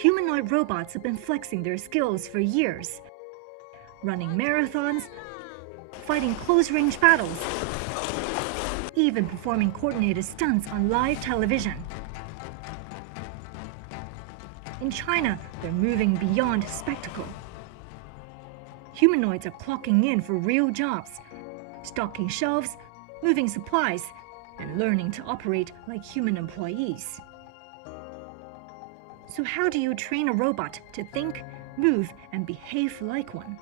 humanoid robots have been flexing their skills for years, running marathons, fighting close-range battles, even performing coordinated stunts on live television. In China, they're moving beyond spectacle. Humanoids are clocking in for real jobs, stocking shelves, moving supplies, and learning to operate like human employees. So how do you train a robot to think, move, and behave like one?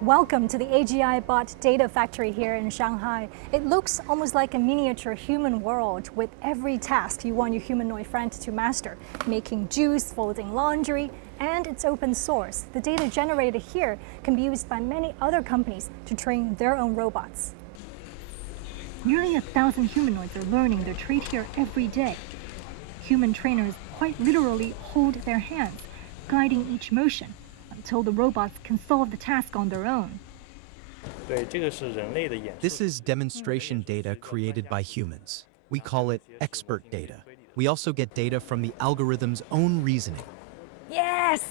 Welcome to the AGI Bot Data Factory here in Shanghai. It looks almost like a miniature human world with every task you want your humanoid friend to master. Making juice, folding laundry, and it's open source. The data generated here can be used by many other companies to train their own robots. Nearly 1,000 humanoids are learning their trade here every day. Human trainers quite literally hold their hands, guiding each motion, until the robots can solve the task on their own. This is demonstration data created by humans. We call it expert data. We also get data from the algorithm's own reasoning. Yes!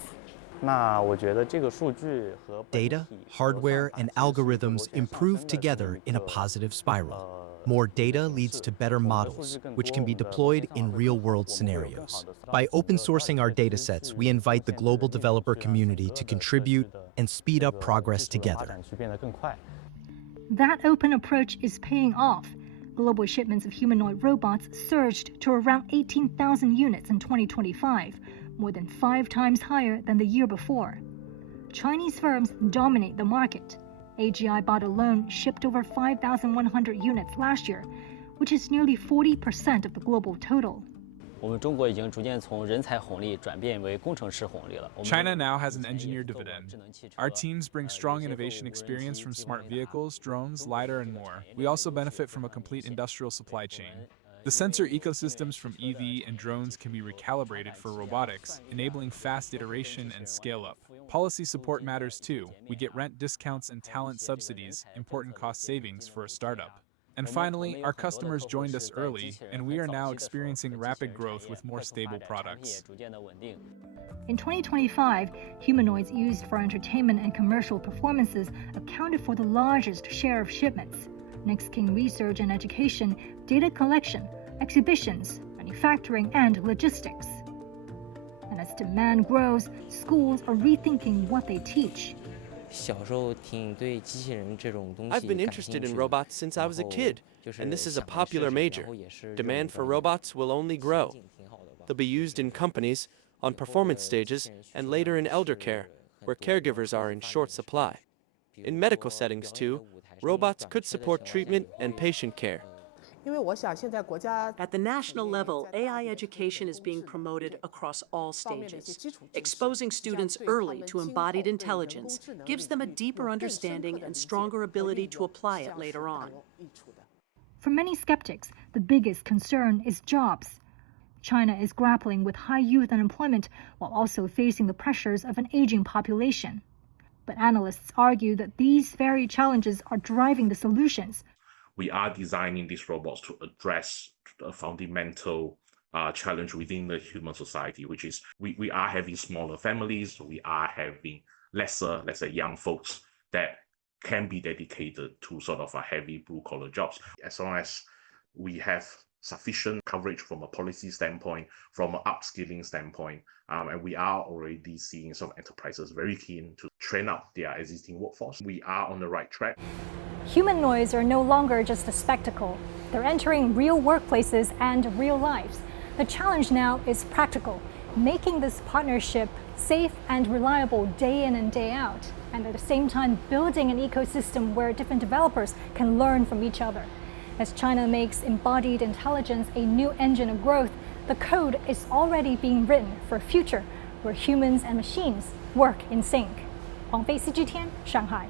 Data, hardware, and algorithms improve together in a positive spiral. More data leads to better models, which can be deployed in real-world scenarios. By open sourcing our datasets, we invite the global developer community to contribute and speed up progress together. That open approach is paying off. Global shipments of humanoid robots surged to around 18,000 units in 2025, more than 5 times higher than the year before. Chinese firms dominate the market. AGI Bot alone shipped over 5,100 units last year, which is nearly 40% of the global total. China now has an engineer dividend. Our teams bring strong innovation experience from smart vehicles, drones, LiDAR, and more. We also benefit from a complete industrial supply chain. The sensor ecosystems from EV and drones can be recalibrated for robotics, enabling fast iteration and scale-up. Policy support matters too. We get rent discounts and talent subsidies, important cost savings for a startup. And finally, our customers joined us early, and we are now experiencing rapid growth with more stable products. In 2025, humanoids used for entertainment and commercial performances accounted for the largest share of shipments. Next came research and education, data collection, exhibitions, manufacturing, and logistics. And as demand grows, schools are rethinking what they teach. I've been interested in robots since I was a kid, and this is a popular major. Demand for robots will only grow. They'll be used in companies, on performance stages, and later in elder care, where caregivers are in short supply. In medical settings, too, robots could support treatment and patient care. At the national level, AI education is being promoted across all stages. Exposing students early to embodied intelligence gives them a deeper understanding and stronger ability to apply it later on. For many skeptics, the biggest concern is jobs. China is grappling with high youth unemployment while also facing the pressures of an aging population. But analysts argue that these very challenges are driving the solutions. We are designing these robots to address a fundamental challenge within the human society, which is we are having smaller families, we are having lesser, let's say, young folks that can be dedicated to sort of a heavy blue-collar jobs. As long as we have sufficient coverage from a policy standpoint, from an upskilling standpoint, and we are already seeing some enterprises very keen to train up their existing workforce. We are on the right track. Humanoids are no longer just a spectacle. They're entering real workplaces and real lives. The challenge now is practical, making this partnership safe and reliable day in and day out, and at the same time building an ecosystem where different developers can learn from each other. As China makes embodied intelligence a new engine of growth, the code is already being written for a future where humans and machines work in sync. Wang Fei, CGTN, Shanghai.